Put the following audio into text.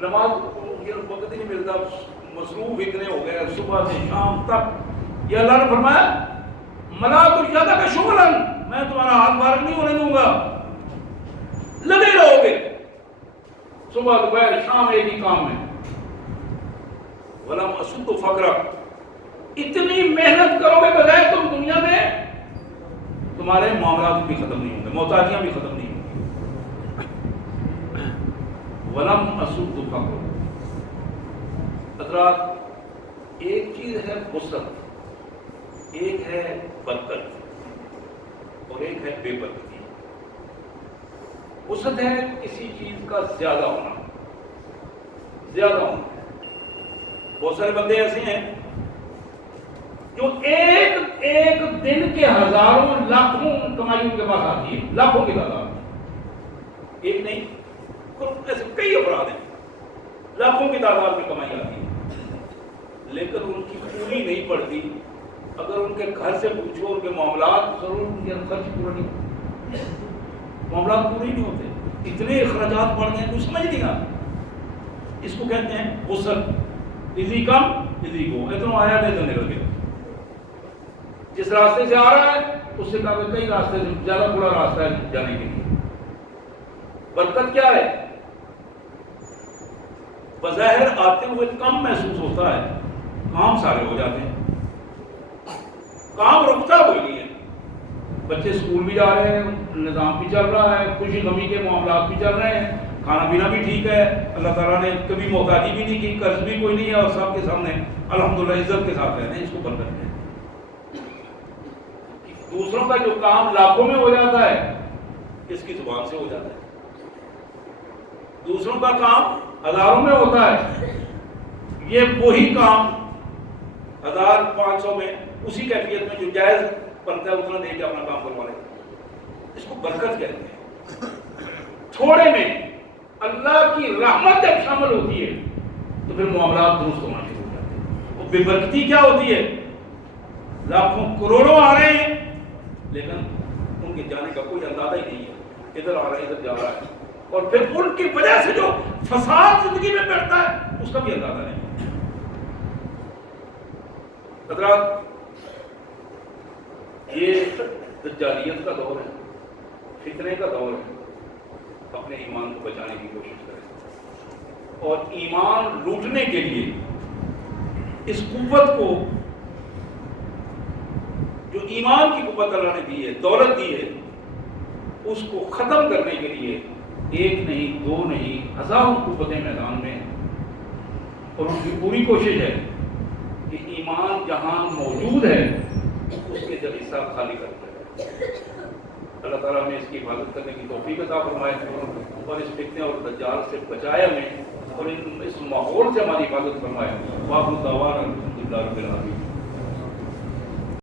نماز وقت ہی نہیں ملتا، مصروف اتنے ہو گئے صبح سے شام تک. یہ اللہ نے فرمایا ملا تو زیادہ کا شغلن، میں تمہارا ہاتھ فارغ نہیں ہونے دوں گا، لگے رہو گے صبح دوپہر شام ایک ہی کام میں. ولم اسد فقرا، اتنی محنت کرو گے بغیر تم دنیا میں تمہارے معاملات بھی ختم نہیں ہوں گے، محتاجیاں بھی ختم نہیں ہوں گی. ولم اسد فقرا. حضرات ایک چیز ہے وسعت، ایک ہے برکت اور ایک ہے بے برکتی. وسعت ہے کسی چیز کا زیادہ ہونا، زیادہ ہونا. بہت سارے بندے ایسے ہیں جو ایک ایک دن کے ہزاروں لاکھوں کمائی ان کے پاس آتی ہے، لاکھوں کی تعداد. ایک نہیں، ایسے کئی افراد ہیں لاکھوں کی تعداد میں کمائی آتی ہے، لیکن ان کی پوری نہیں پڑتی. اگر ان کے گھر سے پوچھو ان کے معاملات، ضرور ان کے خرچ پورا نہیں ہوتے، معاملات پورے نہیں ہوتے، اتنے اخراجات بڑھ گئے کچھ سمجھ نہیں آتا. اس کو کہتے ہیں وسعت. اسی کم اسی کو، اتنا آیا نہیں تو نکل گیا. جس راستے سے آ رہا ہے اس سے کہا کئی راستے سے زیادہ بڑا راستہ ہے جانے کے لیے. برکت کیا ہے؟ بظاہر آتے ہوئے کم محسوس ہوتا ہے، کام سارے ہو جاتے ہیں، کام رکتا کوئی نہیں ہے. بچے اسکول بھی جا رہے ہیں، نظام بھی چل رہا ہے، خوشی غمی کے معاملات بھی چل رہے ہیں، کھانا پینا بھی ٹھیک ہے. اللہ تعالیٰ نے کبھی محتاجی بھی نہیں کی، قرض بھی کوئی نہیں ہے، اور سب کے سامنے الحمدللہ عزت کے ساتھ رہتے ہیں. اس کو برکت ہے. دوسروں کا جو کام لاکھوں میں ہو جاتا ہے اس کی زبان سے ہو جاتا ہے. دوسروں کا کام ہزاروں میں ہوتا ہے، یہ وہی کام 1500 میں اسی کیفیت میں جو جائز بنتا ہے اتنا دے کے اپنا کام کروا لے. اس کو برکت کہتے ہیں. تھوڑے میں اللہ کی رحمت جب شامل ہوتی ہے تو پھر معاملات درست ہونا شروع ہو جاتے ہیں. وہ بے برکتی کیا ہوتی ہے؟ لاکھوں کروڑوں آ رہے ہیں لیکن ان کے جانے کا کوئی اندازہ ہی نہیں ہے، ادھر آ رہا ہے ادھر جا رہا ہے، اور پھر ان کی وجہ سے جو فساد زندگی میں بڑھتا ہے اس کا بھی اندازہ نہیں. حضرات یہ دجالیت کا دور ہے، فتنے کا دور ہے. اپنے ایمان کو بچانے کی کوشش کریں، اور ایمان لوٹنے کے لیے اس قوت کو، جو ایمان کی قوت اللہ نے دی ہے، دولت دی ہے، اس کو ختم کرنے کے لیے ایک نہیں دو نہیں ہزاروں قوتیں میدان میں ہیں. اور ان کی پوری کوشش ہے کہ ایمان جہاں موجود ہے اس کے جب حصہ خالی کرتے ہیں. اللہ تعالیٰ ہمیں اس کی حفاظت کرنے کی توفیق عطا فرمائے اور اس فتنے اور دجال سے بچائے ہمیں، اور اس ماحول سے ہماری حفاظت فرمائے. واقع دعوانا الحمدللہ رب العالمین.